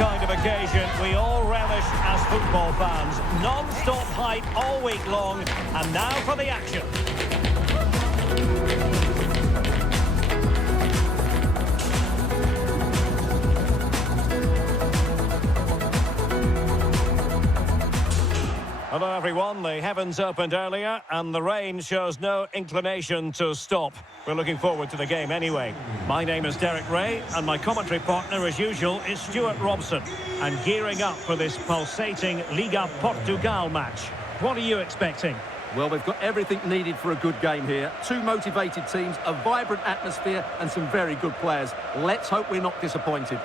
kind of occasion we all relish as football fans. Non-stop hype all week long, and now for the action. Hello everyone, the heavens opened earlier and the rain shows no inclination to stop. We're looking forward to the game anyway. My name is Derek Ray and my commentary partner as usual is Stuart Robson. And gearing up for this pulsating Liga Portugal match. What are you expecting? Well, we've got everything needed for a good game here. Two motivated teams, a vibrant atmosphere and some very good players. Let's hope we're not disappointed.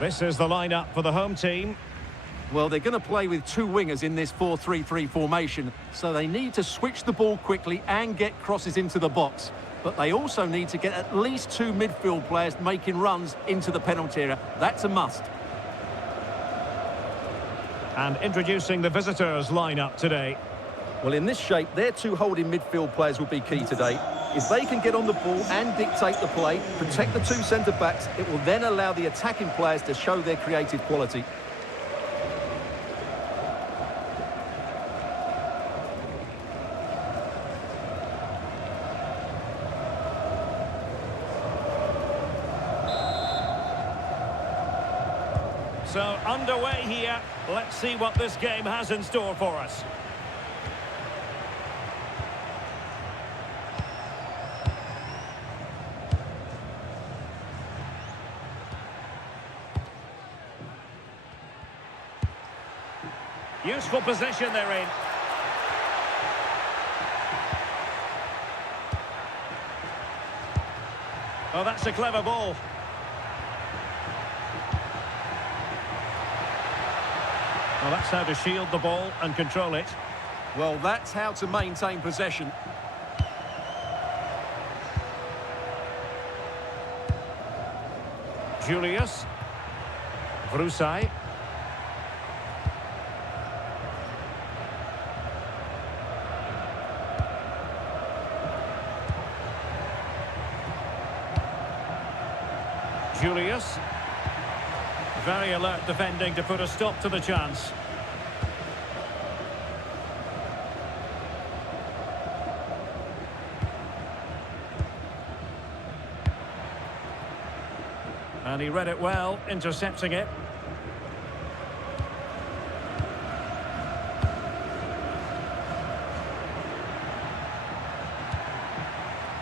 This is the lineup for the home team. Well, they're going to play with two wingers in this 4-3-3 formation, so they need to switch the ball quickly and get crosses into the box. But they also need to get at least two midfield players making runs into the penalty area. That's a must. And introducing the visitors lineup today. Well, in this shape, their two holding midfield players will be key today. If they can get on the ball and dictate the play, protect the two centre-backs, it will then allow the attacking players to show their creative quality. So, underway here. Let's see what this game has in store for us. Useful position they're in. Oh, that's a clever ball. Well, that's how to shield the ball and control it. Well, that's how to maintain possession. Juilius. Vrusai. Juilius. Very alert defending to put a stop to the chance. And he read it well, intercepting it.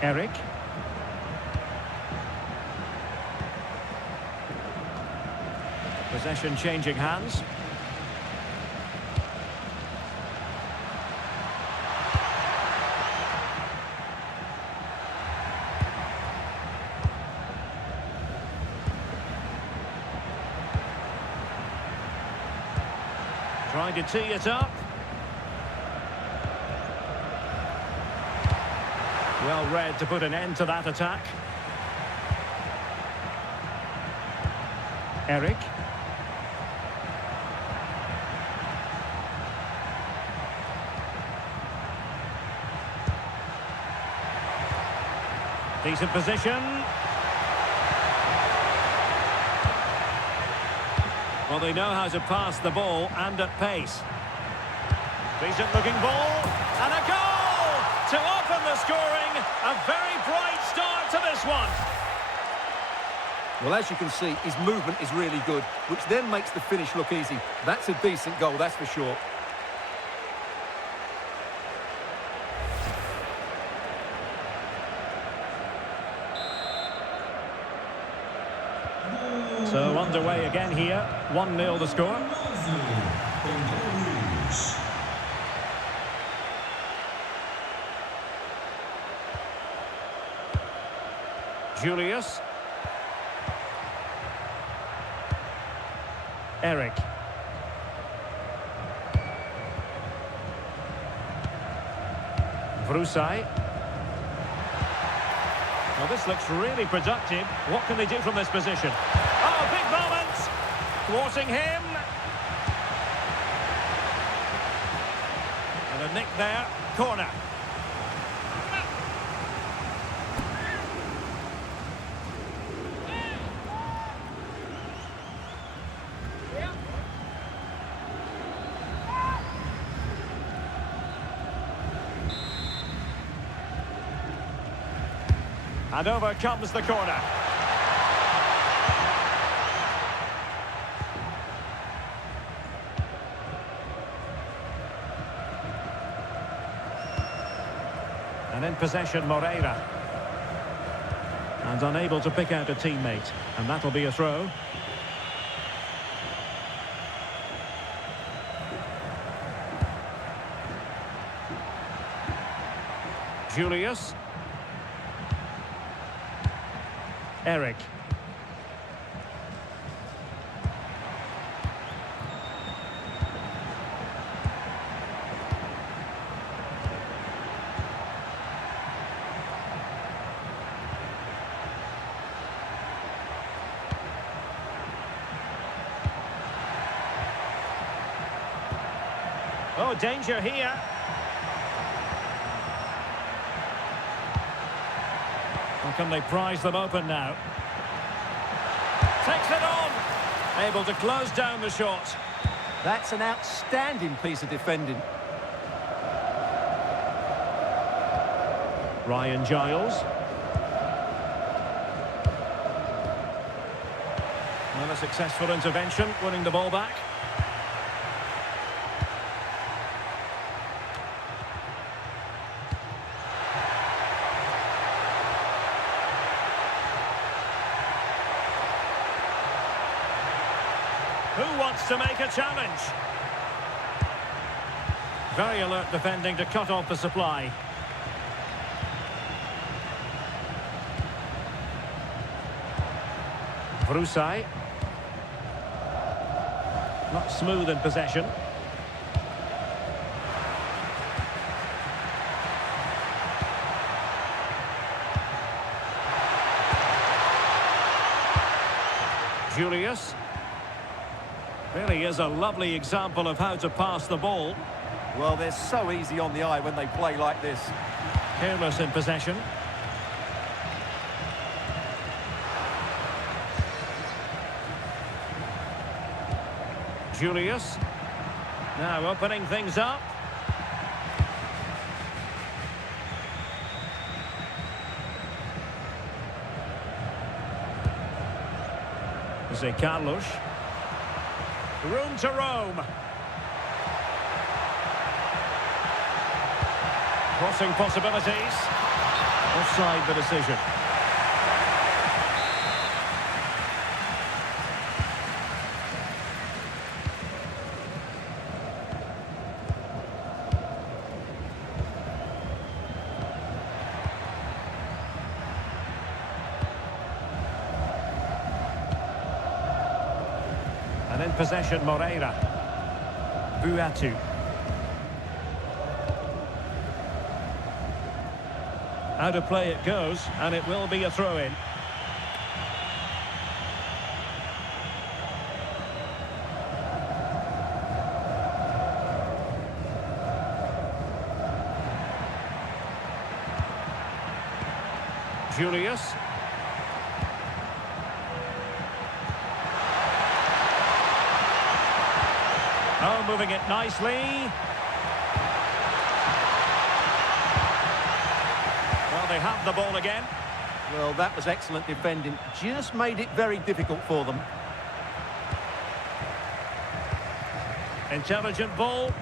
Eric. Possession changing hands. Trying to tee it up. Well read to put an end to that attack. Eric. Decent position. Well, they know how to pass the ball and at pace. Decent looking ball, and a goal to open the scoring. A very bright start to this one. Well, as you can see, his movement is really good, which then makes the finish look easy. That's a decent goal, that's for sure. So underway again here, 1-0 the score. Juilius. Eric. Vrusai. Well, this looks really productive. What can they do from this position? Oh, big moment! Thwarting him. And a nick there. Corner. And over comes the corner. And in possession, Moreira. And unable to pick out a teammate. And that'll be a throw. Juilius. Eric. Oh, danger here. Well, can they prize them open now? Takes it on. Able to close down the shot. That's an outstanding piece of defending. Ryan Giles. Well, a successful intervention, winning the ball back. Who wants to make a challenge? Very alert defending to cut off the supply. Vrusai. Not smooth in possession. Juilius. Really is a lovely example of how to pass the ball. Well, they're so easy on the eye when they play like this. Careless in possession. Juilius. Now opening things up. Jose Carlos. Room to roam. Crossing possibilities. Offside the decision. And in possession, Moreira. Buatu. Out of play it goes, and it will be a throw-in. Juilius. moving it nicely. Well, they have the ball again. Well, that was excellent defending. Just made it very difficult for them. Intelligent ball.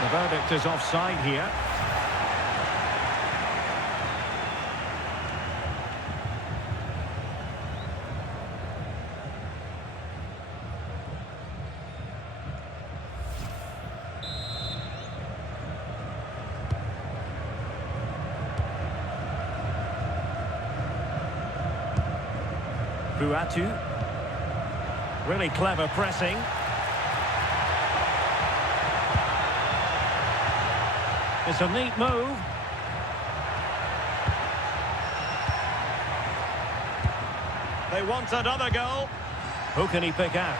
The verdict is offside here. Buatu. Really clever pressing. It's a neat move. They want another goal. Who can he pick out?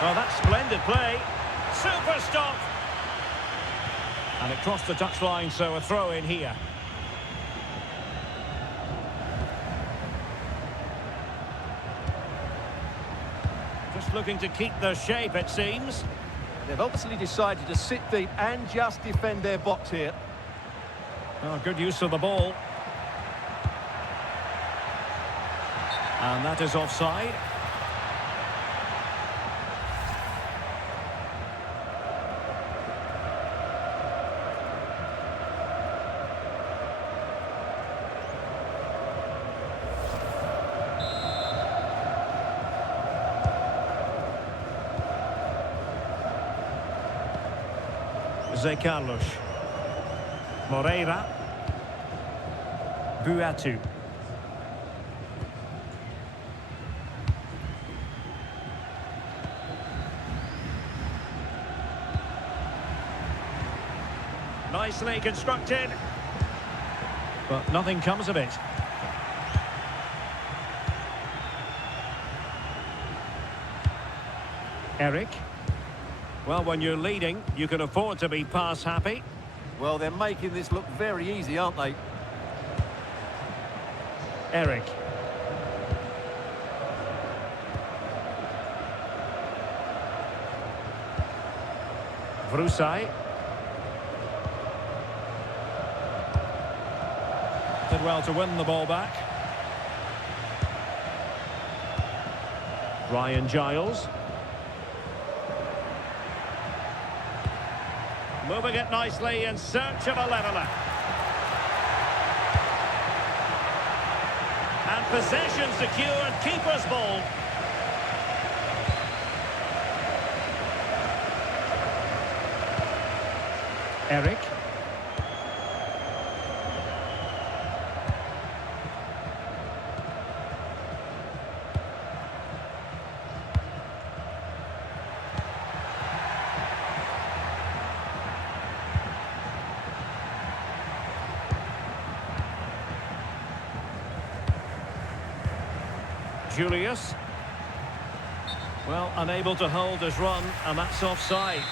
Well, that's splendid play. Super stop. And it crossed the touchline, so a throw in here. Just looking to keep the shape, it seems. They've obviously decided to sit deep and just defend their box here. Oh, good use of the ball. And that is offside. Zé Carlos. Moreira. Buatu. Nicely constructed. But nothing comes of it. Eric. Well, when you're leading, you can afford to be pass happy. Well, they're making this look very easy, aren't they? Eric. Vrusai. Did well to win the ball back. Ryan Giles. Moving it nicely in search of a leveller. And possession secured, keeper's ball. Eric. Juilius. Well, unable to hold his run, and that's offside.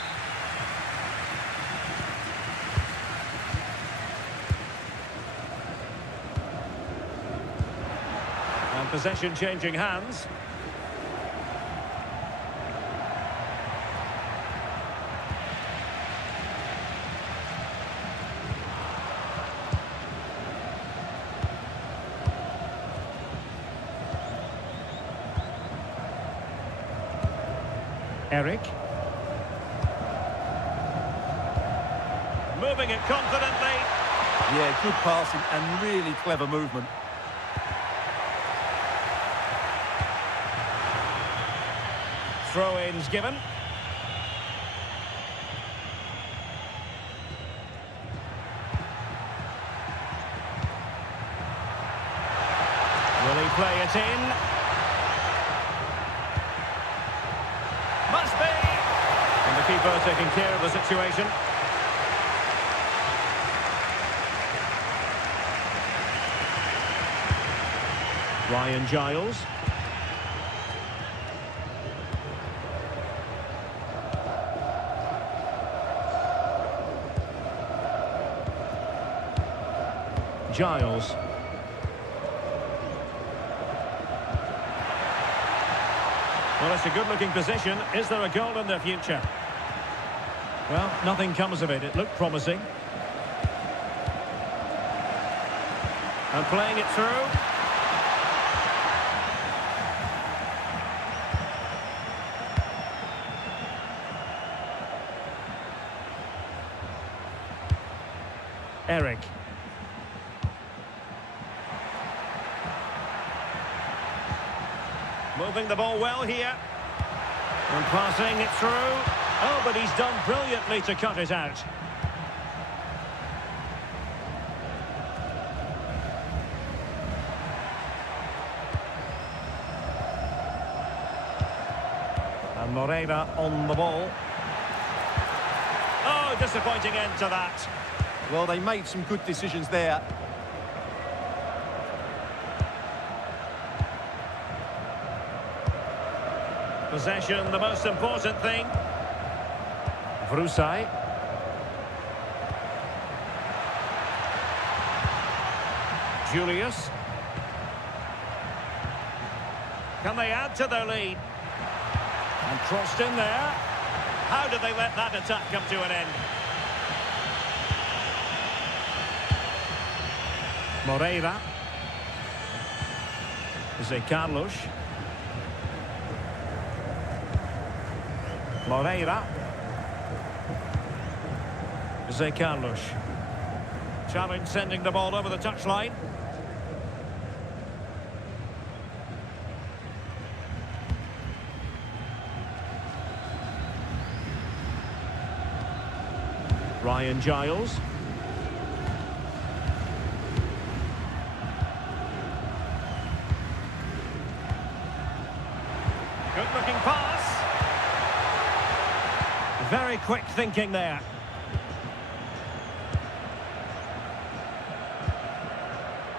And possession changing hands. Eric. Moving it confidently. Yeah, good passing and really clever movement. Throw-ins given. Will he play it in? Must be! And the keeper taking care of the situation. Ryan Giles. Giles. Well, it's a good-looking position. Is there a goal in the future? Well, nothing comes of it. It looked promising. And playing it through. Eric. Moving the ball well here. And passing it through. Oh, but he's done brilliantly to cut it out. And Moreira on the ball. Oh, disappointing end to that. Well, they made some good decisions there. Possession, the most important thing. Vrusai. Juilius. Can they add to their lead? And crossed in there. How did they let that attack come to an end? Moreira. Jose Carlos. Moreira. Jose Carlos. Challenge sending the ball over the touchline. Ryan Giles. Good-looking pass. Very quick thinking there.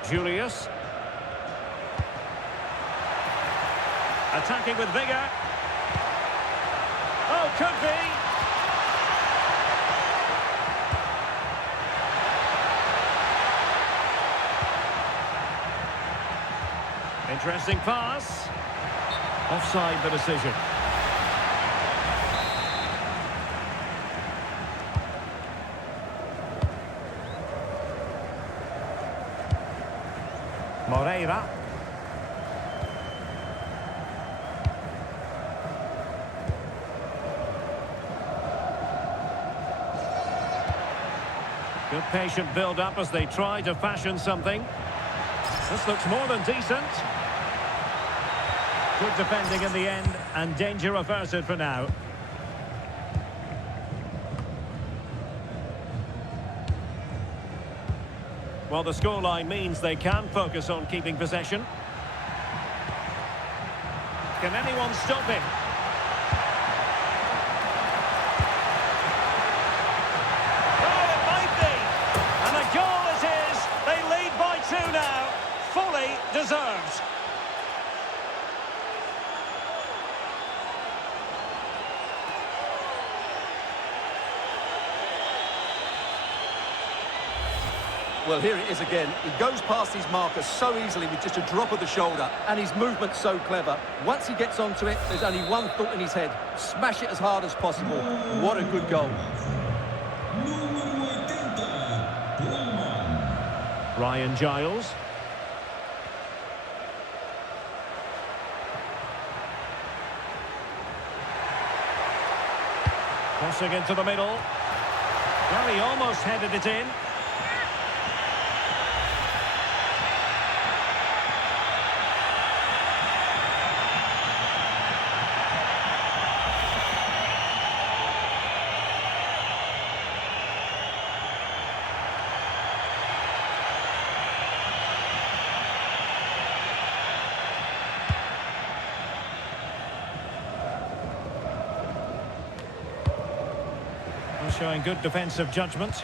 Juilius. Attacking with vigour. Oh, could be. Interesting pass. Offside the decision. Moreira. Good patient build-up as they try to fashion something. This looks more than decent. Good defending in the end, and danger averted for now. Well, the scoreline means they can focus on keeping possession. Can anyone stop him? Oh, it might be! And a goal it is! They lead by 2 now. Fully deserved. Well, here it is again. He goes past his marker so easily with just a drop of the shoulder, and his movement's so clever. Once he gets onto it, there's only one thought in his head: smash it as hard as possible. What a good goal. Ryan Giles. Crossing into the middle. Well, he almost headed it in. Showing good defensive judgment.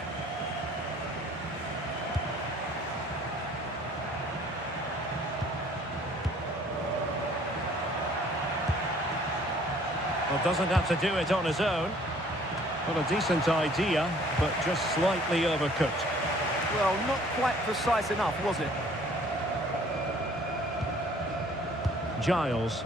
Well, doesn't have to do it on his own. Well, a decent idea, but just slightly overcooked. Well, not quite precise enough, was it? Giles.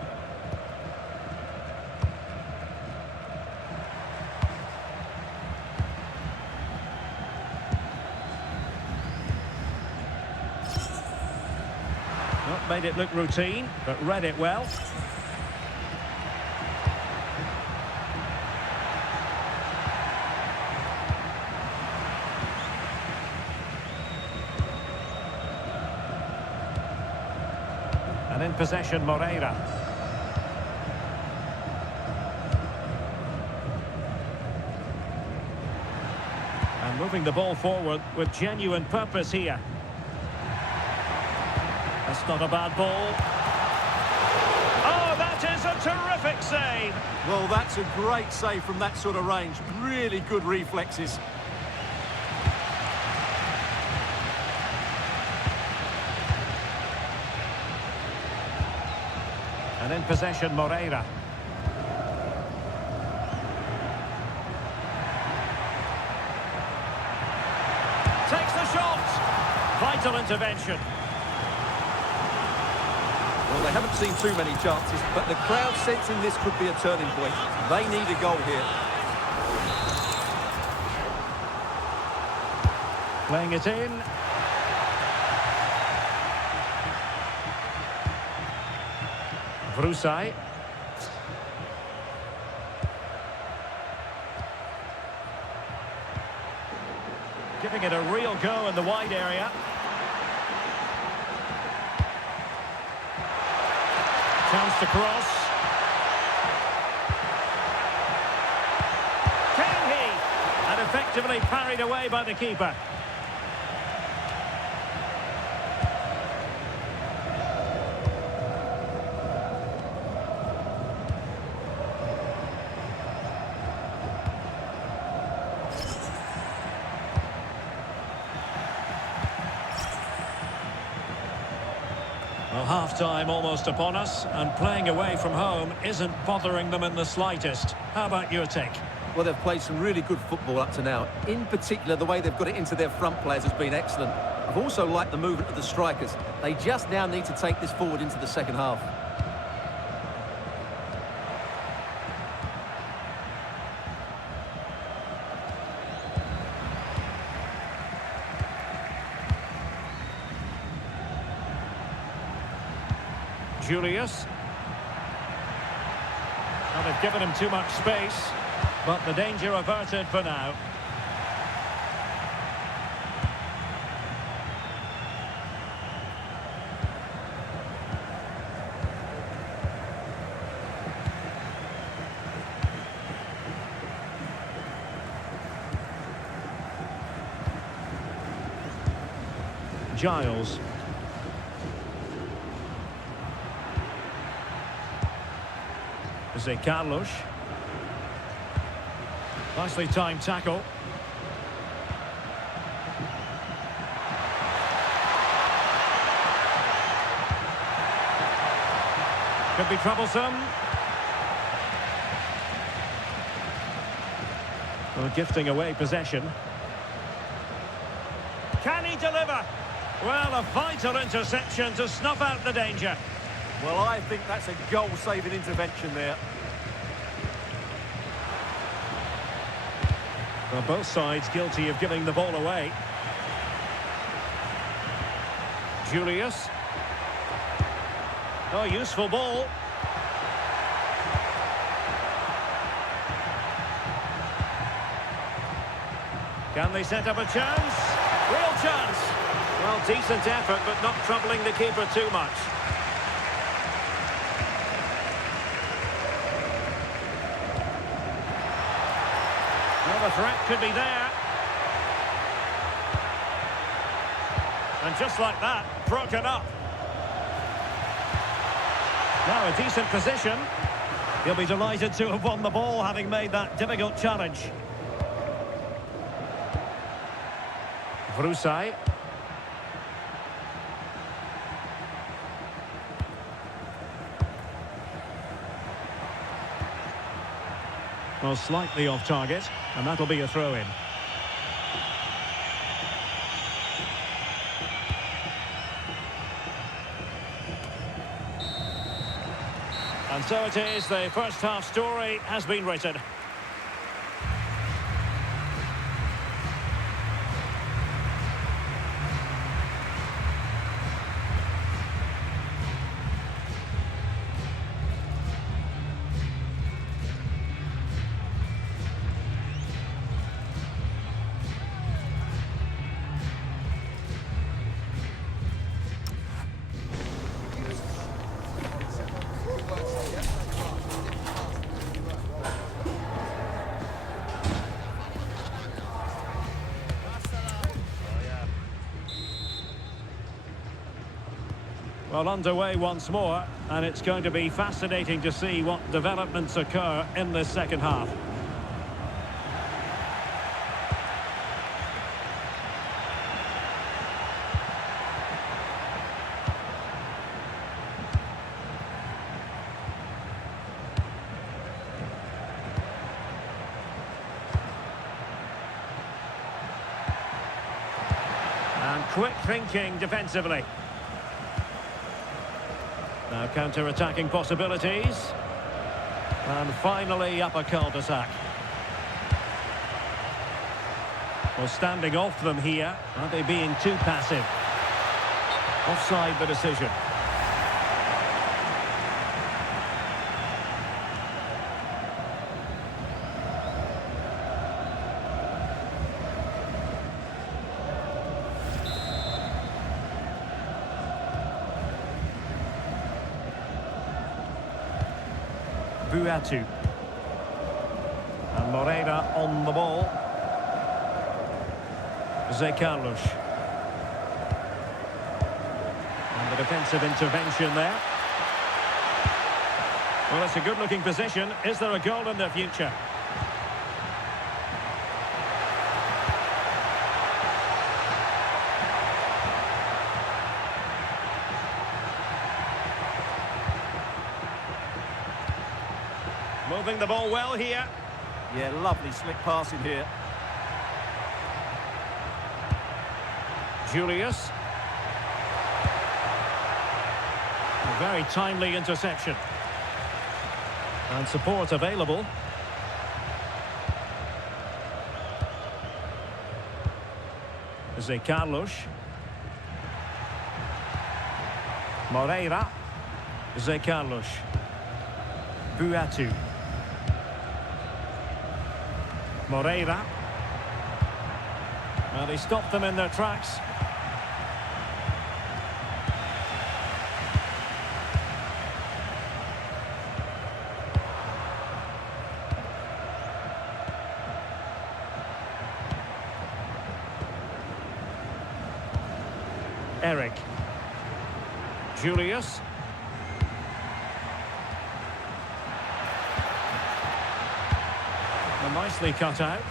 Not made it look routine, but read it well. And in possession, Moreira. And moving the ball forward with genuine purpose here. That's not a bad ball. Oh, that is a terrific save. Well, that's a great save from that sort of range. Really good reflexes. And in possession, Moreira. Takes the shot. Vital intervention. Well, they haven't seen too many chances, but the crowd sensing this could be a turning point. They need a goal here. Playing it in. Vrusai. Giving it a real go in the wide area. Chance to cross. Can he? And effectively parried away by the keeper. Well, half-time almost upon us, and playing away from home isn't bothering them in the slightest. How about your take? Well, they've played some really good football up to now. In particular, the way they've got it into their front players has been excellent. I've also liked the movement of the strikers. They just now need to take this forward into the second half. Juilius. Well, they've given him too much space, but the danger averted for now. Giles. Carlos. Nicely timed tackle. Could be troublesome. Well, gifting away possession. Can he deliver? Well, a vital interception to snuff out the danger. Well, I think that's a goal-saving intervention there. Well, both sides guilty of giving the ball away. Juilius. Oh, useful ball. Can they set up a chance? Real chance. Well, decent effort, but not troubling the keeper too much. Well, the threat could be there. And just like that, broken up. Now a decent position. He'll be delighted to have won the ball, having made that difficult challenge. Vrusai. Well, slightly off target, and that'll be a throw-in. And so it is, the first half story has been written. Well, underway once more, and it's going to be fascinating to see what developments occur in this second half. And quick thinking defensively. Now counter-attacking possibilities. And finally up a cul-de-sac. Well, standing off them here. Are they being too passive? Offside the decision. Buatu. And Moreira on the ball. Carlos. And the defensive intervention there. Well, it's a good-looking position. Is there a goal in the future? Moving the ball well here. Yeah, lovely slick passing here. Juilius. A very timely interception. And support available. Carlos. Moreira. Carlos. Buatu. Moreira. Well, he stopped them in their tracks. Eric. Juilius. Well, nicely cut out.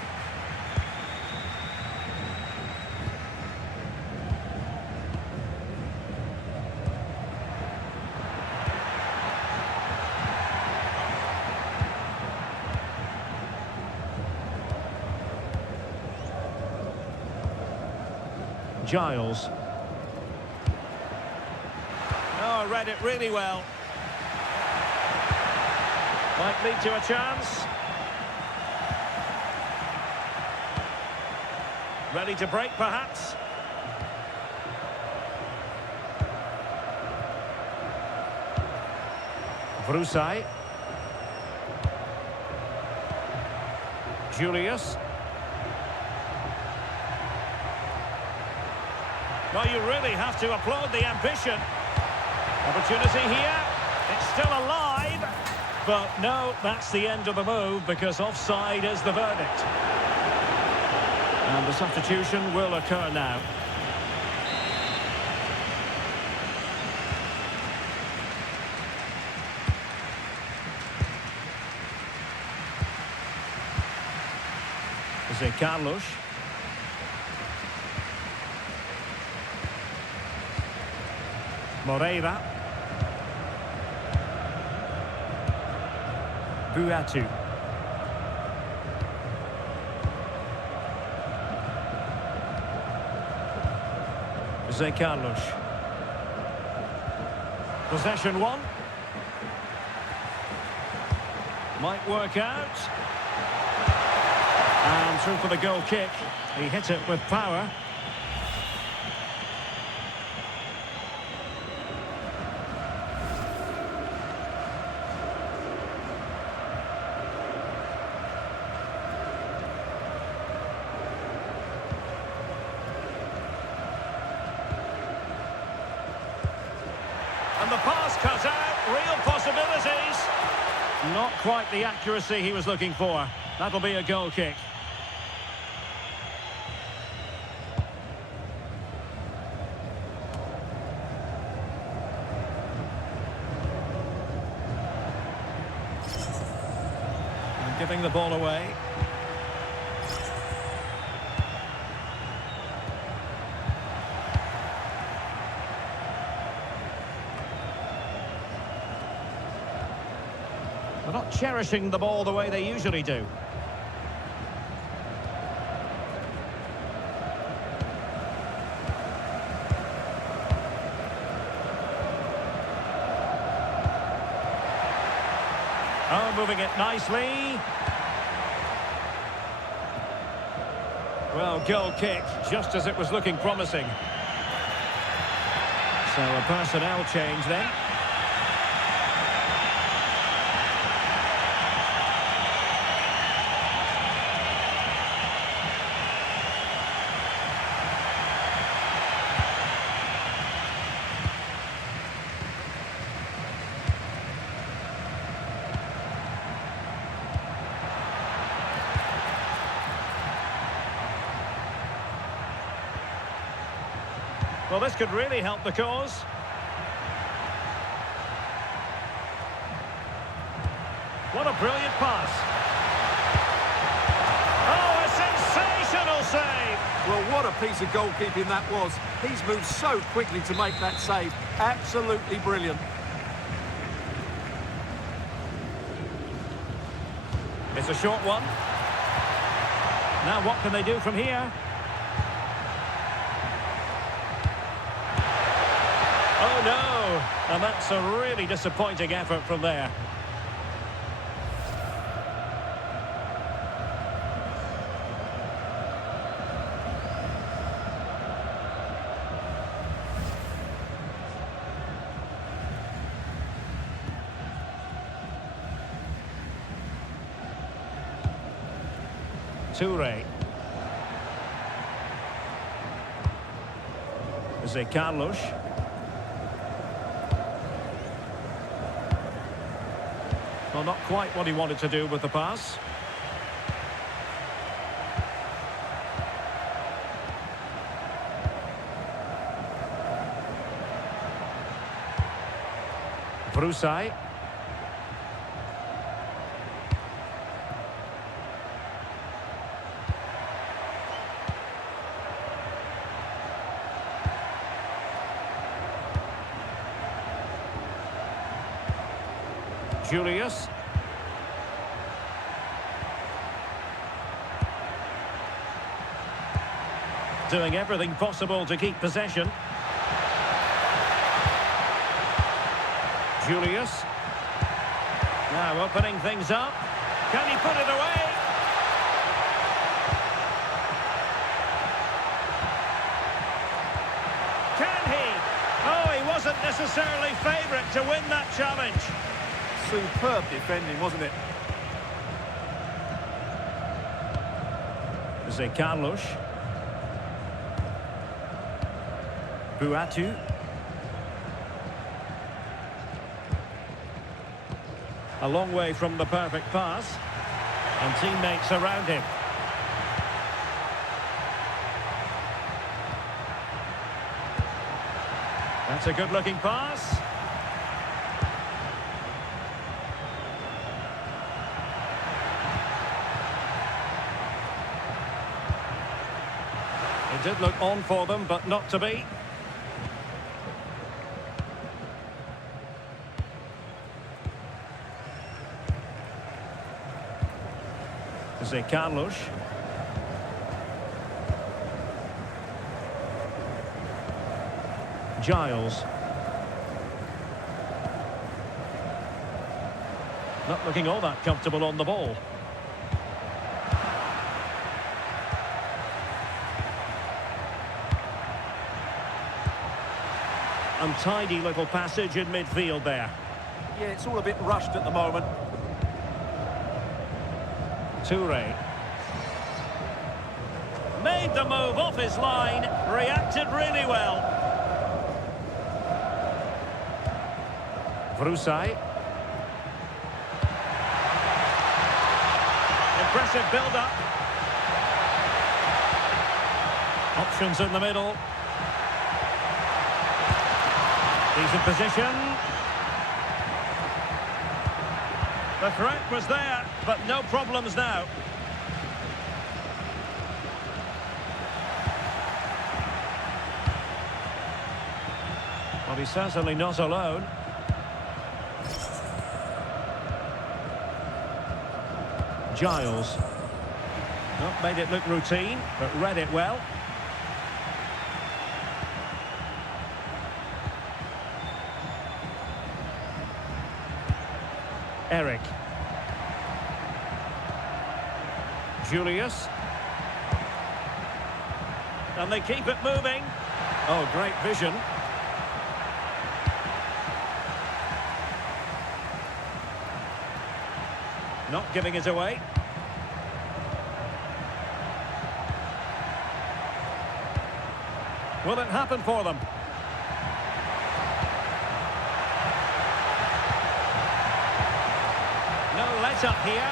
Giles. Oh, read it really well. Might lead to a chance. Ready to break, perhaps. Vrusai. Juilius. Well, you really have to applaud the ambition. Opportunity here. It's still alive. But no, that's the end of the move because offside is the verdict. And the substitution will occur now. Carlos. Moreira. Buatu. Carlos. Possession one. Might work out. And through for the goal kick. He hit it with power. And the pass cut out, real possibilities. Not quite the accuracy he was looking for. That'll be a goal kick. Giving the ball away. They're not cherishing the ball the way they usually do. Oh, moving it nicely. Well, goal kick, just as it was looking promising. So a personnel change then. Well, this could really help the cause. What a brilliant pass. Oh, a sensational save! Well, what a piece of goalkeeping that was. He's moved so quickly to make that save. Absolutely brilliant. It's a short one. Now what can they do from here? Oh no! And that's a really disappointing effort from there. Toure. Carlos. Well, not quite what he wanted to do with the pass. Brusai. Juilius. Doing everything possible to keep possession. Juilius. Now opening things up. Can he put it away? Can he? Oh, he wasn't necessarily favourite to win that challenge. Superb defending, wasn't it? Carlos. Buatu. A long way from the perfect pass. And teammates around him. That's a good-looking pass. It did look on for them, but not to be. Carlos. Giles. Not looking all that comfortable on the ball. Untidy little passage in midfield there. Yeah, it's all a bit rushed at the moment. Toure. Made the move off his line, reacted really well. Brusai. Impressive build-up. Options in the middle. He's in position. The threat was there, but no problems now. Well, he's certainly not alone. Giles. Not made it look routine, but read it well. Eric. Juilius. And they keep it moving. Oh, great vision. Not giving it away. Will it happen for them? No let-up here.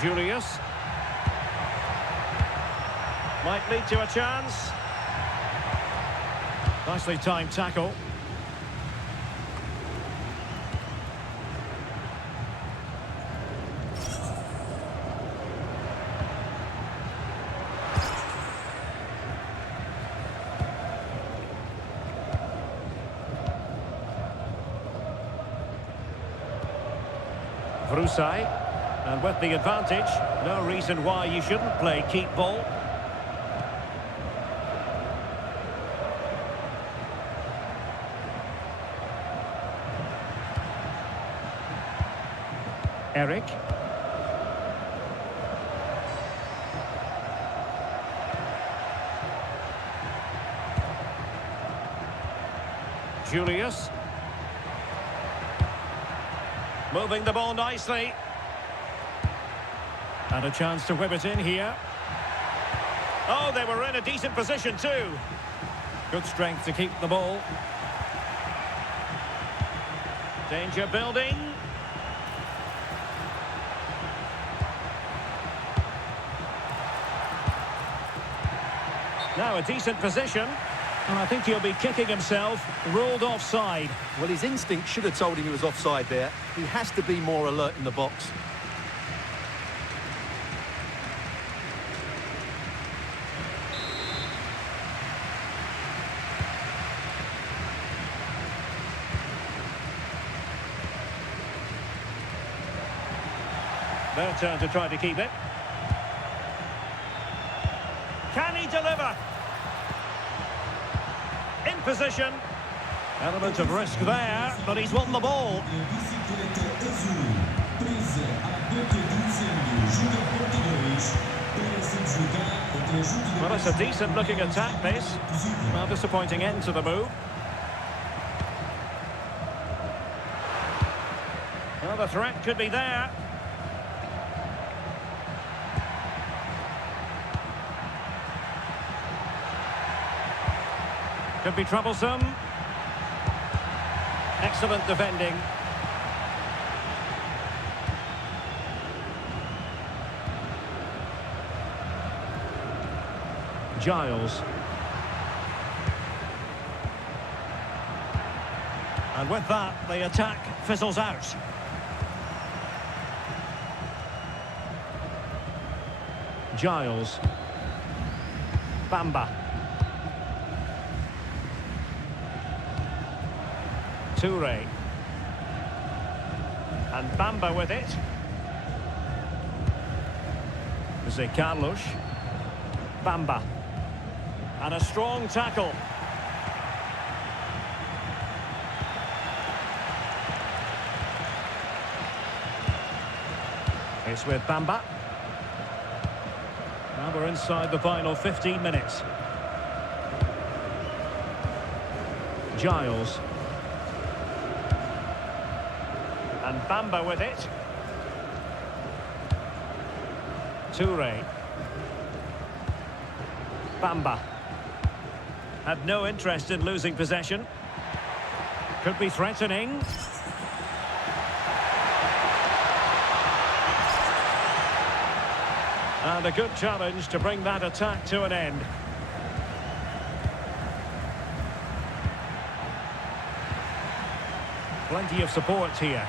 Juilius. Might lead to a chance. Nicely timed tackle. Vrusai, and with the advantage, no reason why you shouldn't play keep ball. Eric. Juilius. Moving the ball nicely. And a chance to whip it in here. Oh, they were in a decent position too. Good strength to keep the ball. Danger building. Now a decent position. And I think he'll be kicking himself. Ruled offside. Well, his instinct should have told him he was offside there. He has to be more alert in the box. Their turn to try to keep it. Can he deliver? In position. Element of risk there, but he's won the ball. Well, it's a decent looking attack, this. Well, disappointing end to the move. Well, the threat could be there. Could be troublesome. Excellent defending. Giles. And with that, the attack fizzles out. Giles. Bamba. Toure. And Bamba with it. Carlos. Bamba. And a strong tackle. It's with Bamba. Now we're inside the final 15 minutes. Giles. And Bamba with it. Toure. Bamba. Had no interest in losing possession. Could be threatening. And a good challenge to bring that attack to an end. Plenty of support here.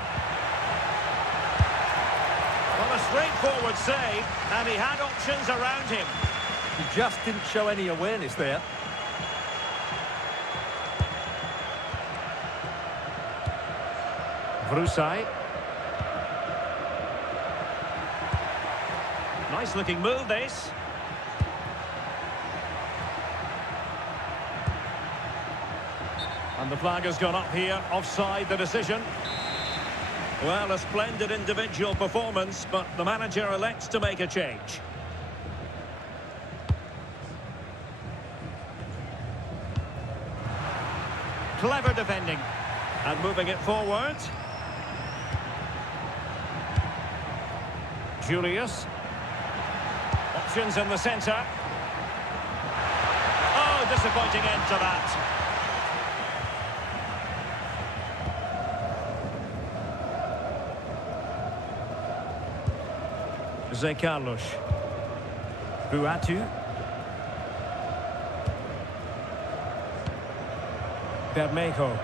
Well, a straightforward save, and he had options around him. He just didn't show any awareness there. Vrusai. Nice looking move, this. And the flag has gone up here, offside the decision. Well, a splendid individual performance, but the manager elects to make a change. Clever defending. And moving it forward. Juilius. Options in the centre. Oh, disappointing end to that. Zé Carlos. Buatu. Bermejo.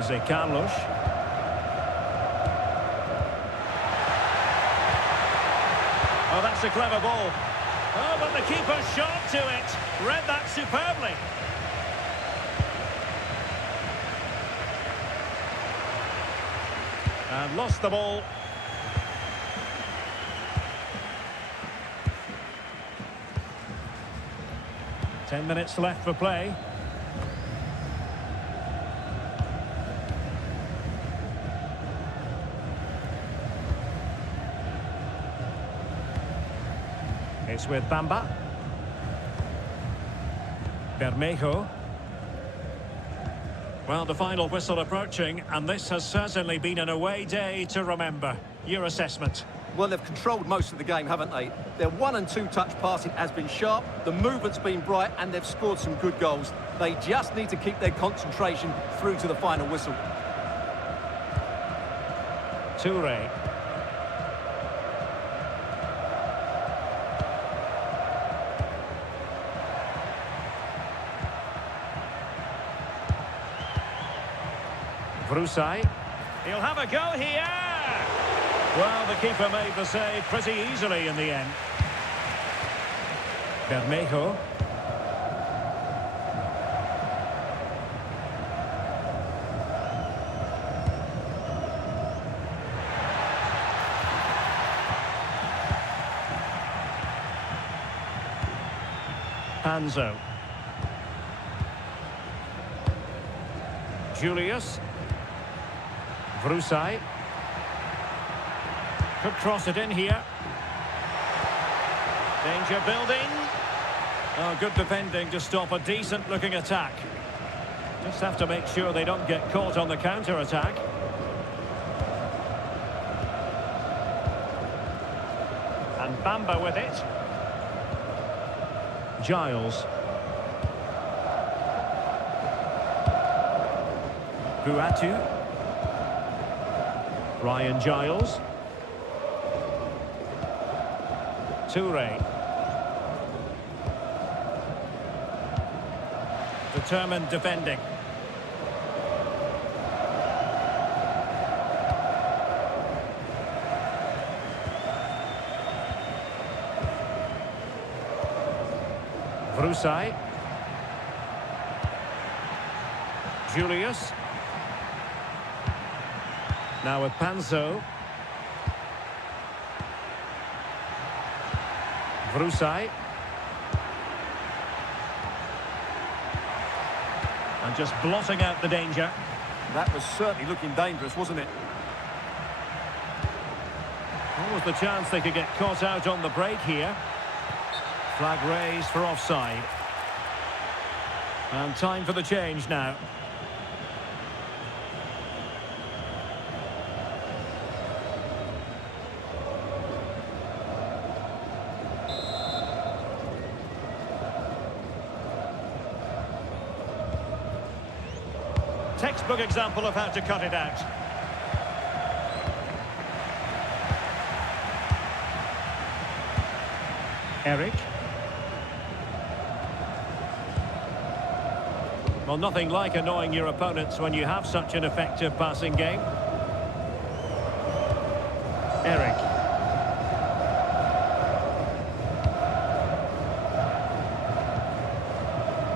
Zé Carlos. Oh, that's a clever ball. Oh, but the keeper shot to it. Read that superbly. And lost the ball. Ten minutes left for play. It's with Bamba. Bermejo. Well, the final whistle approaching, and this has certainly been an away day to remember. Your assessment? Well, they've controlled most of the game, haven't they? Their 1- and 2-touch passing has been sharp, the movement's been bright, and they've scored some good goals. They just need to keep their concentration through to the final whistle. Toure. Vrusai. He'll have a go here. Well, the keeper made the save pretty easily in the end. Bermejo. Panzo. Juilius. Vrusai. Could cross it in here. Danger building. Oh, good defending to stop a decent-looking attack. Just have to make sure they don't get caught on the counter-attack. And Bamba with it. Giles. Buatu. Ryan Giles. Toure. Determined defending. Vrusai. Juilius. Now with Panzo. Vrusai. And just blotting out the danger. That was certainly looking dangerous, wasn't it? What was the chance they could get caught out on the break here? Flag raised for offside. And time for the change now. Textbook example of how to cut it out. Eric. Well, nothing like annoying your opponents when you have such an effective passing game. Eric.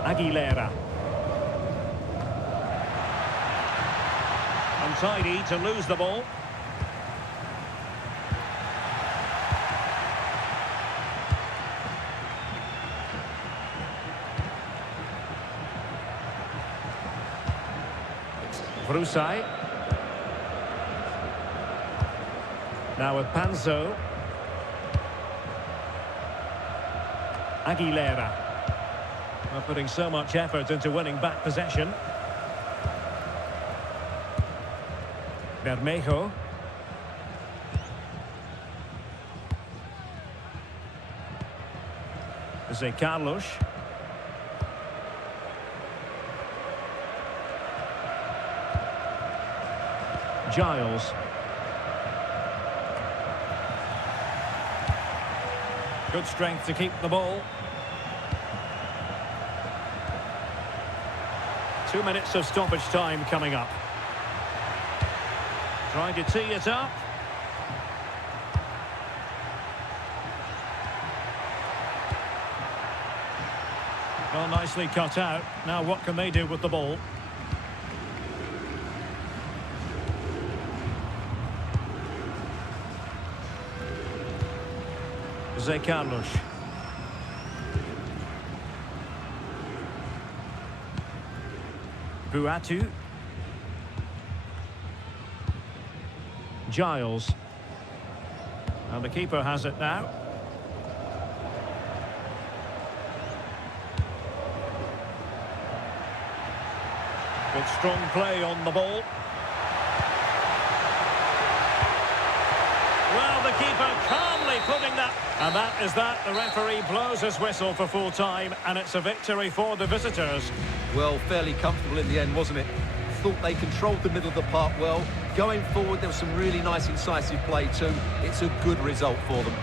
Aguilera. Untidy to lose the ball. Vrusai. Now with Panzo. Aguilera. Well, putting so much effort into winning back possession. Bermejo. Jose Carlos. Giles. Good strength to keep the ball. 2 minutes of stoppage time coming up. Trying to tee it up. Well, nicely cut out. Now what can they do with the ball? Jose Carlos. Buatu. Giles. And the keeper has it now. Good strong play on the ball. Well, the keeper calmly putting that. And that is that. The referee blows his whistle for full time, and it's a victory for the visitors. Well, fairly comfortable in the end, wasn't it? Thought they controlled the middle of the park well. Going forward, there was some really nice incisive play too. It's a good result for them.